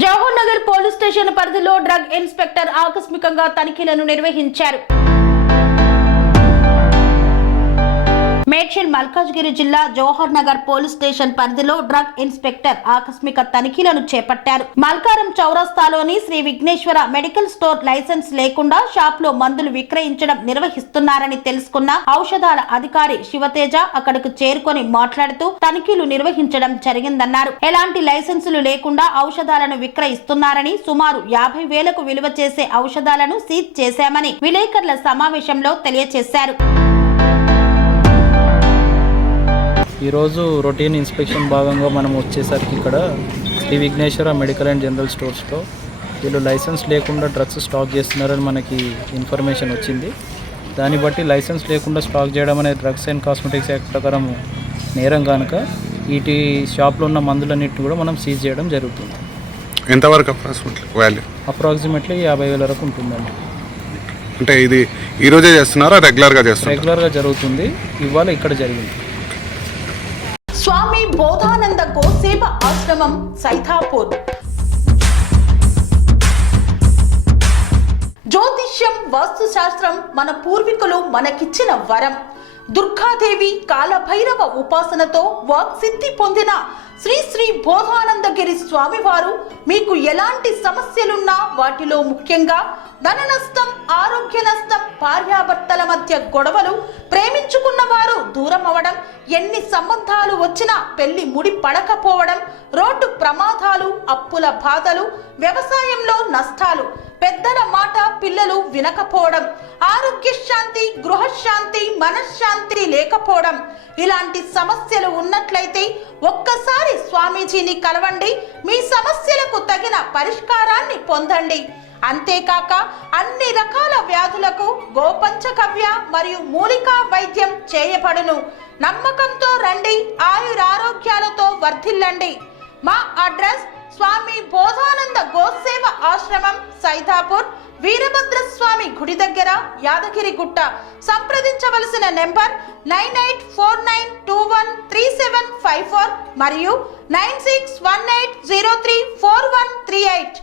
Jawahar Nagar police station పరిధిలో drug inspector ఆకస్మికంగా తనిఖీలను నిర్వహించారు. మేడ్చల్ మల్కాజ్గిరి జిల్లా జవహర్ నగర్ పోలీస్ స్టేషన్ పరిధిలో డ్రగ్ ఇన్స్పెక్టర్ ఆకస్మిక తనిఖీలను చేపట్టారు. మల్కారం చౌరస్తాలోని Shri Vighneshwara medical store licence లేకుండా షాప్ లో మందులు విక్రయించడం నిర్వహిస్తున్నారని తెలుసుకున్న ఔషధాల అధికారి శివతేజ అక్కడకు చేరుకొని మాట్లాడుతూ తనిఖీలు నిర్వహించడం జరిగిందన్నారు. ఎలాంటి లైసెన్సులు లేకుండా ఔషధాలను విక్రయిస్తున్నారని, సుమారు 50,000కు విలువ చేసే ఔషధాలను సీజ్ చేశామని విలేకరుల సమావేశంలో తెలియజేశారు. ఈరోజు రొటీన్ ఇన్స్పెక్షన్ భాగంగా మనం వచ్చేసరికి ఇక్కడ Shri Vighneshwara medical and general స్టోర్స్లో వీళ్ళు లైసెన్స్ లేకుండా డ్రగ్స్ స్టాక్ చేస్తున్నారని మనకి ఇన్ఫర్మేషన్ వచ్చింది. దాన్ని బట్టి లైసెన్స్ లేకుండా స్టాక్ చేయడం అనేది డ్రగ్స్ అండ్ కాస్మెటిక్స్ యాక్ట్ ప్రకారం నేరం కనుక వీటి షాప్లో ఉన్న మందులన్నింటినీ కూడా మనం సీజ్ చేయడం జరుగుతుంది. ఎంతవరకు అప్రాక్సిమేట్లీ 50,000 వరకు ఉంటుందండి. అంటే ఇది ఈరోజే చేస్తున్నారా, రెగ్యులర్గా జరుగుతుంది. ఇవాళ ఇక్కడ జరిగింది. స్వామి బోధానంద గోసేవ ఆశ్రమం సైథాపూర్. జ్యోతిష్యం, వాస్తుశాస్త్రం మన పూర్వీకులు మనకిచ్చిన వరం. దుర్గాదేవి, కాలభైరవ ఉపాసనతో వాక్సిద్ధి పొందిన శ్రీ శ్రీ బోధానందగిరి స్వామివారు మీకు ఎలాంటి సమస్యలున్నా, వాటిలో ముఖ్యంగా ధన నష్టం, ఆరోగ్య నష్టం, భార్యాభర్తల మధ్య గొడవలు, ప్రేమించుకున్న వారు దూరం అవడం, ఎన్ని సంబంధాలు వచ్చినా పెళ్లి ముడి పడకపోవడం, రోడ్డు ప్రమాదాలు, అప్పుల బాధలు, వ్యవసాయంలో నష్టాలు, పెద్దల మాట పిల్లలు వినకపోవడం, ఆరోగ్య శాంతి, గృహశాంతి, మనశ్శాంతి లేకపోవడం, ఇలాంటి సమస్యలు ఉన్నట్లయితే ఒక్కసారి స్వామీజీని కలవండి. మీ సమస్యలకు తగిన పరిష్కారాన్ని పొందండి. అంతేకాక అన్ని రకాల వ్యాధులకు గోపంచకవ్య మరియు మూలికా వైద్యం చేయబడును. నమ్మకంతో రండి, ఆయురారోగ్యాలతో వర్ధిల్లండి. మా అడ్రస్ స్వామి బోధానంద గోసేవ ఆశ్రమం, సైథాపూర్, వీరభద్రస్వామి గుడి దగ్గర, యాదగిరిగుట్ట. సంప్రదించవలసిన నెంబర్ 9849213754 మరియు 9618034138.